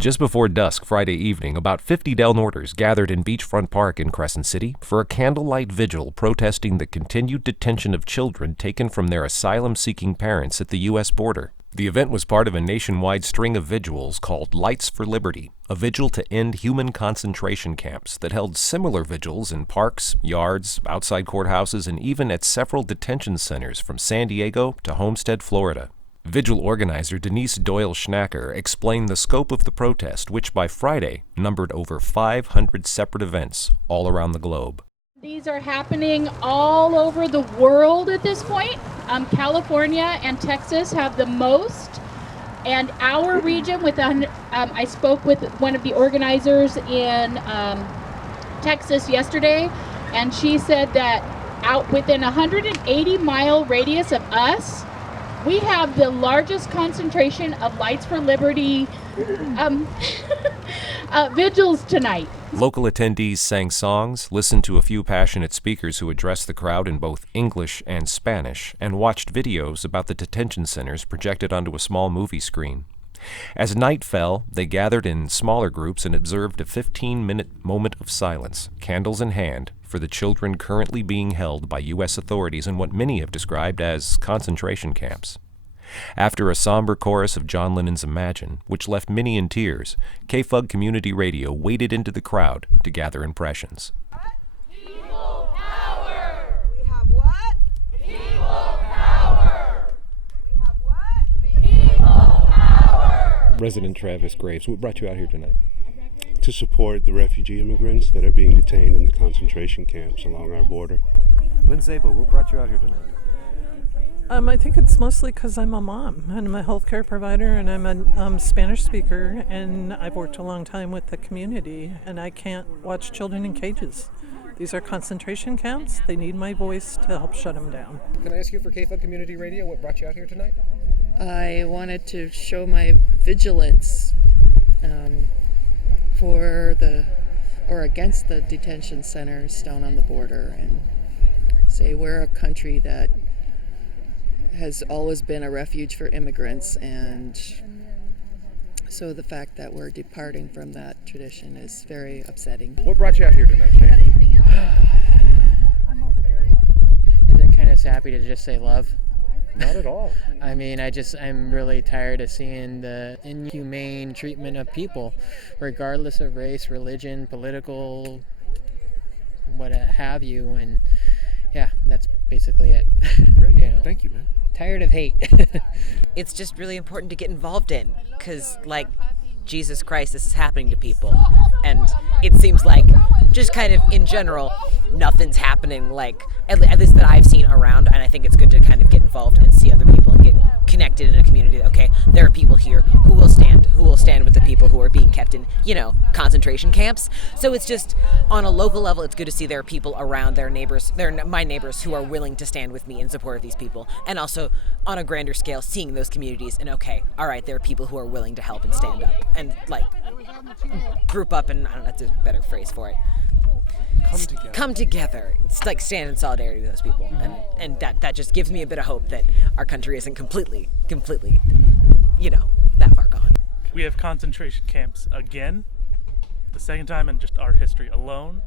Just before dusk Friday evening, about 50 Del Norters gathered in Beachfront Park in Crescent City for a candlelight vigil protesting the continued detention of children taken from their asylum-seeking parents at the U.S. border. The event was part of a nationwide string of vigils called Lights for Liberty, a vigil to end human concentration camps that held similar vigils in parks, yards, outside courthouses, and even at several detention centers from San Diego to Homestead, Florida. Vigil organizer Denise Doyle Schnacker explained the scope of the protest, which by Friday numbered over 500 separate events all around the globe. These are happening all over the world at this point. California and Texas have the most, and our region, I spoke with one of the organizers in Texas yesterday, and she said that out within a 180-mile radius of us, we have the largest concentration of Lights for Liberty vigils tonight. Local attendees sang songs, listened to a few passionate speakers who addressed the crowd in both English and Spanish, and watched videos about the detention centers projected onto a small movie screen. As night fell, they gathered in smaller groups and observed a 15-minute moment of silence, candles in hand, for the children currently being held by U.S. authorities in what many have described as concentration camps. After a somber chorus of John Lennon's Imagine, which left many in tears, KFUG Community Radio waded into the crowd to gather impressions. People power! We have what? People power! We have what? People power! Resident Travis Graves, what brought you out here tonight? To support the refugee immigrants that are being detained in the concentration camps along our border. Lynn Szabo, what brought you out here tonight? I think it's mostly because I'm a mom and I'm a healthcare provider and I'm a Spanish speaker, and I've worked a long time with the community, and I can't watch children in cages. These are concentration camps. They need my voice to help shut them down. Can I ask you for KFUG Community Radio, what brought you out here tonight? I wanted to show my vigilance against the detention centers down on the border, and say we're a country that has always been a refuge for immigrants, and so the fact that we're departing from that tradition is very upsetting. What brought you out here tonight, Shane? Is it kind of sappy to just say love? Not at all. I mean, I'm really tired of seeing the inhumane treatment of people, regardless of race, religion, political, what have you, and yeah, that's basically it. Great. Thank you, man. Tired of hate. It's just really important to get involved in, because, like, Jesus Christ, this is happening to people. And it seems like, just kind of in general, nothing's happening, like, at least that I've seen around. And I think it's good to kind of get involved and see other people and get connected in a community that, okay, there are people here who will stand with the people who are being kept in, concentration camps. So it's just, on a local level, it's good to see there are people around, my neighbors who are willing to stand with me in support of these people. And also, on a grander scale, seeing those communities and, okay, all right, there are people who are willing to help and stand up and, like, group up, and I don't know, that's a better phrase for it. Come together. It's like stand in solidarity with those people. And that just gives me a bit of hope that our country isn't completely, that far gone. We have concentration camps again, the second time in just our history alone.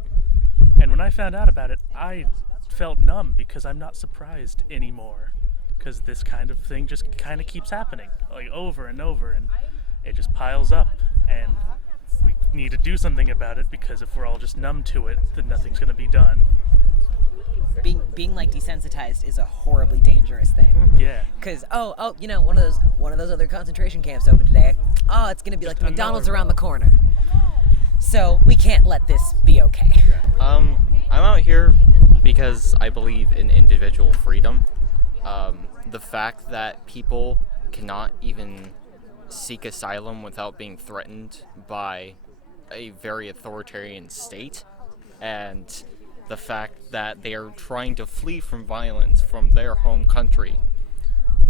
And when I found out about it, I felt numb, because I'm not surprised anymore. Because this kind of thing just kind of keeps happening, like over and over, and it just piles up. And we need to do something about it, because if we're all just numb to it, then nothing's going to be done. Being like desensitized is a horribly dangerous thing. Yeah. Because one of those other concentration camps open today. Oh, it's going to be like the McDonald's around the corner. So we can't let this be okay. I'm out here because I believe in individual freedom. The fact that people cannot even seek asylum without being threatened by a very authoritarian state, and the fact that they are trying to flee from violence from their home country,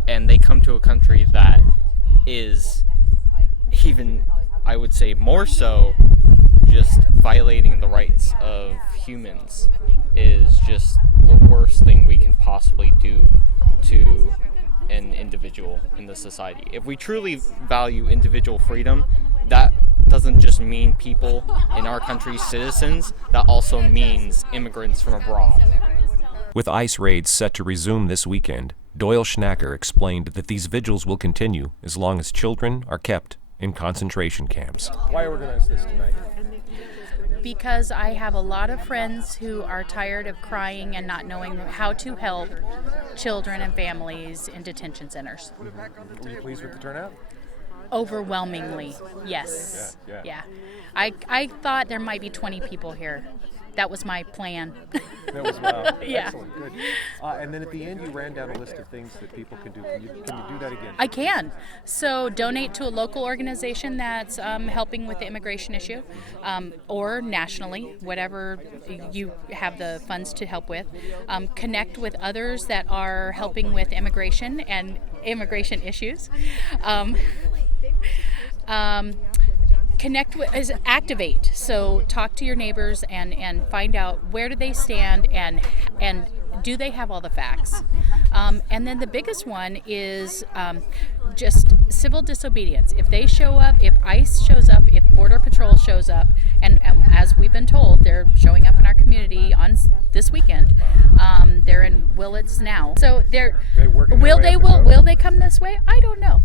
and they come to a country that is even, I would say, more so just violating the rights of humans, is just the worst thing we can possibly do to an individual in the society. If we truly value individual freedom, that doesn't just mean people in our country's citizens, that also means immigrants from abroad. With ICE raids set to resume this weekend, Doyle Schnacker explained that these vigils will continue as long as children are kept in concentration camps. Why organize this tonight? Because I have a lot of friends who are tired of crying and not knowing how to help children and families in detention centers. Were you pleased with the turnout? Overwhelmingly, yes. Yeah. I thought there might be 20 people here. That was my plan. That was wow. Yeah. Excellent, good. And then at the end, you ran down a list of things that people can do. Can you do that again? I can. So donate to a local organization that's helping with the immigration issue, or nationally, whatever you have the funds to help with. Connect with others that are helping with immigration and immigration issues. Connect with, activate. So talk to your neighbors and find out where do they stand and do they have all the facts. And then the biggest one is just civil disobedience. If they show up, if ICE shows up, if Border Patrol shows up, and as we've been told, they're showing up in our community on this weekend. They're in Willits now. So will they come this way? I don't know.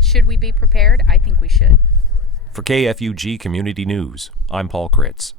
Should we be prepared? I think we should. For KFUG Community News, I'm Paul Kritz.